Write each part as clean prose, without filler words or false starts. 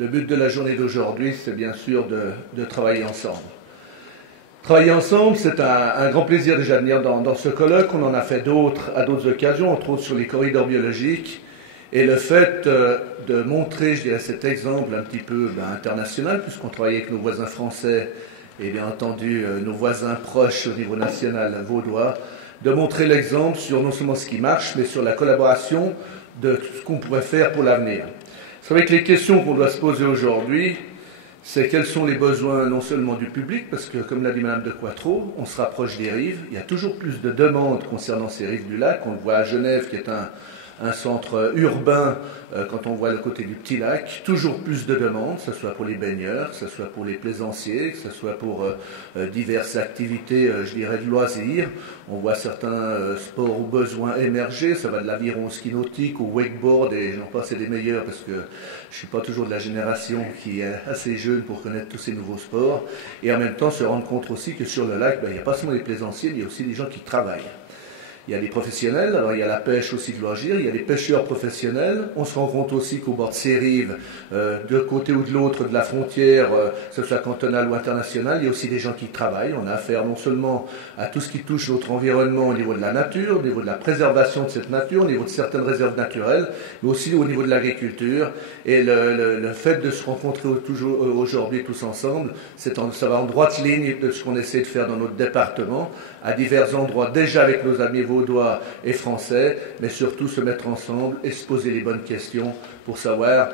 Le but de la journée d'aujourd'hui, c'est bien sûr de travailler ensemble. Travailler ensemble, c'est un grand plaisir déjà de venir dans ce colloque. On en a fait d'autres à d'autres occasions, entre autres sur les corridors biologiques. Et le fait de montrer, je dirais, cet exemple un petit peu international, puisqu'on travaille avec nos voisins français et bien entendu nos voisins proches au niveau national vaudois, de montrer l'exemple sur non seulement ce qui marche, mais sur la collaboration de ce qu'on pourrait faire pour l'avenir. C'est vrai que les questions qu'on doit se poser aujourd'hui, c'est quels sont les besoins non seulement du public, parce que comme l'a dit Madame de Quatreau, on se rapproche des rives, il y a toujours plus de demandes concernant ces rives du lac, on le voit à Genève qui est un centre urbain, quand on voit le côté du petit lac, toujours plus de demandes, que ce soit pour les baigneurs, que ce soit pour les plaisanciers, que ce soit pour diverses activités, je dirais, de loisirs. On voit certains sports ou besoins émerger, ça va de l'aviron au ski nautique, au wakeboard, et j'en passe, c'est des meilleurs, parce que je ne suis pas toujours de la génération qui est assez jeune pour connaître tous ces nouveaux sports, et en même temps se rendre compte aussi que sur le lac, il n'y a pas seulement les plaisanciers, mais il y a aussi des gens qui travaillent. Il y a des professionnels, alors il y a la pêche aussi de loisirs, il y a des pêcheurs professionnels. On se rend compte aussi qu'au bord de ces rives, de côté ou de l'autre de la frontière, que ce soit cantonale ou internationale, il y a aussi des gens qui travaillent. On a affaire non seulement à tout ce qui touche notre environnement au niveau de la nature, au niveau de la préservation de cette nature, au niveau de certaines réserves naturelles, mais aussi au niveau de l'agriculture. Et le fait de se rencontrer aujourd'hui tous ensemble, ça va en droite ligne de ce qu'on essaie de faire dans notre département, à divers endroits, déjà avec nos amis vaudois et français, mais surtout se mettre ensemble et se poser les bonnes questions pour savoir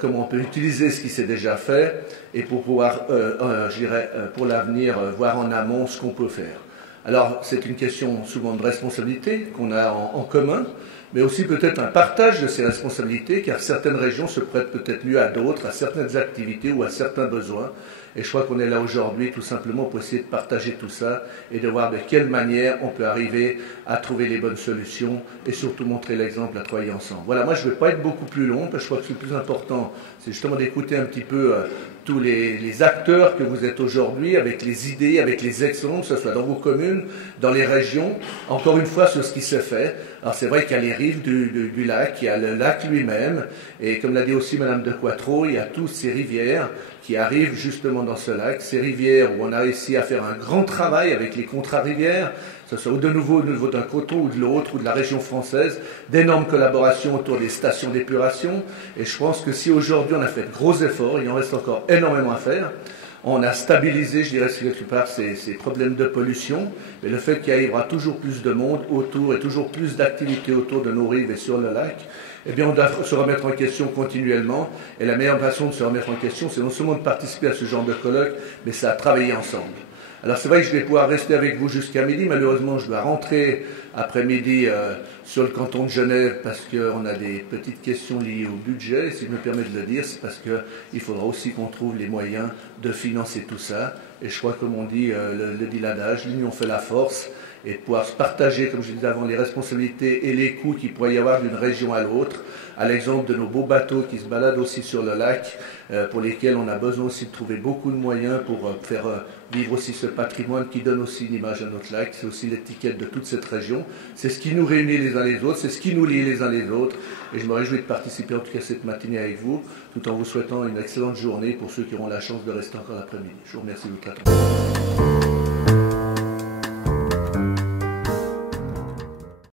comment on peut utiliser ce qui s'est déjà fait et pour pouvoir, je dirais, pour l'avenir, voir en amont ce qu'on peut faire. Alors, c'est une question souvent de responsabilité qu'on a en commun, mais aussi peut-être un partage de ces responsabilités, car certaines régions se prêtent peut-être mieux à d'autres, à certaines activités ou à certains besoins. Et je crois qu'on est là aujourd'hui tout simplement pour essayer de partager tout ça et de voir de quelle manière on peut arriver à trouver les bonnes solutions et surtout montrer l'exemple à travailler ensemble. Voilà, moi je ne vais pas être beaucoup plus long, parce que je crois que le plus important, c'est justement d'écouter un petit peu tous les acteurs que vous êtes aujourd'hui, avec les idées, avec les exemples, que ce soit dans vos communes, dans les régions, encore une fois sur ce qui se fait. Alors c'est vrai qu'il y a les rives du lac, il y a le lac lui-même, et comme l'a dit aussi Madame de Quatreau, il y a toutes ces rivières qui arrivent justement dans ce lac, ces rivières où on a réussi à faire un grand travail avec les contrats rivières, que ce soit de nouveau au niveau d'un coteau ou de l'autre, ou de la région française, d'énormes collaborations autour des stations d'épuration, et je pense que si aujourd'hui on a fait de gros efforts, il en reste encore énormément à faire. On a stabilisé, je dirais, quelque part, ces problèmes de pollution, mais le fait qu'il y aura toujours plus de monde autour et toujours plus d'activités autour de nos rives et sur le lac, eh bien, on doit se remettre en question continuellement. Et la meilleure façon de se remettre en question, c'est non seulement de participer à ce genre de colloque, mais c'est à travailler ensemble. Alors c'est vrai que je vais pouvoir rester avec vous jusqu'à midi. Malheureusement, je dois rentrer après-midi sur le canton de Genève parce qu'on a des petites questions liées au budget. Et si je me permets de le dire, c'est parce qu'il faudra aussi qu'on trouve les moyens de financer tout ça. Et je crois, comme on dit, le dit l'adage, l'union fait la force. Et de pouvoir se partager, comme je disais avant, les responsabilités et les coûts qu'il pourrait y avoir d'une région à l'autre, à l'exemple de nos beaux bateaux qui se baladent aussi sur le lac, pour lesquels on a besoin aussi de trouver beaucoup de moyens pour faire vivre aussi ce patrimoine qui donne aussi une image à notre lac. C'est aussi l'étiquette de toute cette région. C'est ce qui nous réunit les uns les autres, c'est ce qui nous lie les uns les autres. Et je me réjouis de participer en tout cas cette matinée avec vous, tout en vous souhaitant une excellente journée pour ceux qui auront la chance de rester encore l'après-midi. Je vous remercie de votre attention.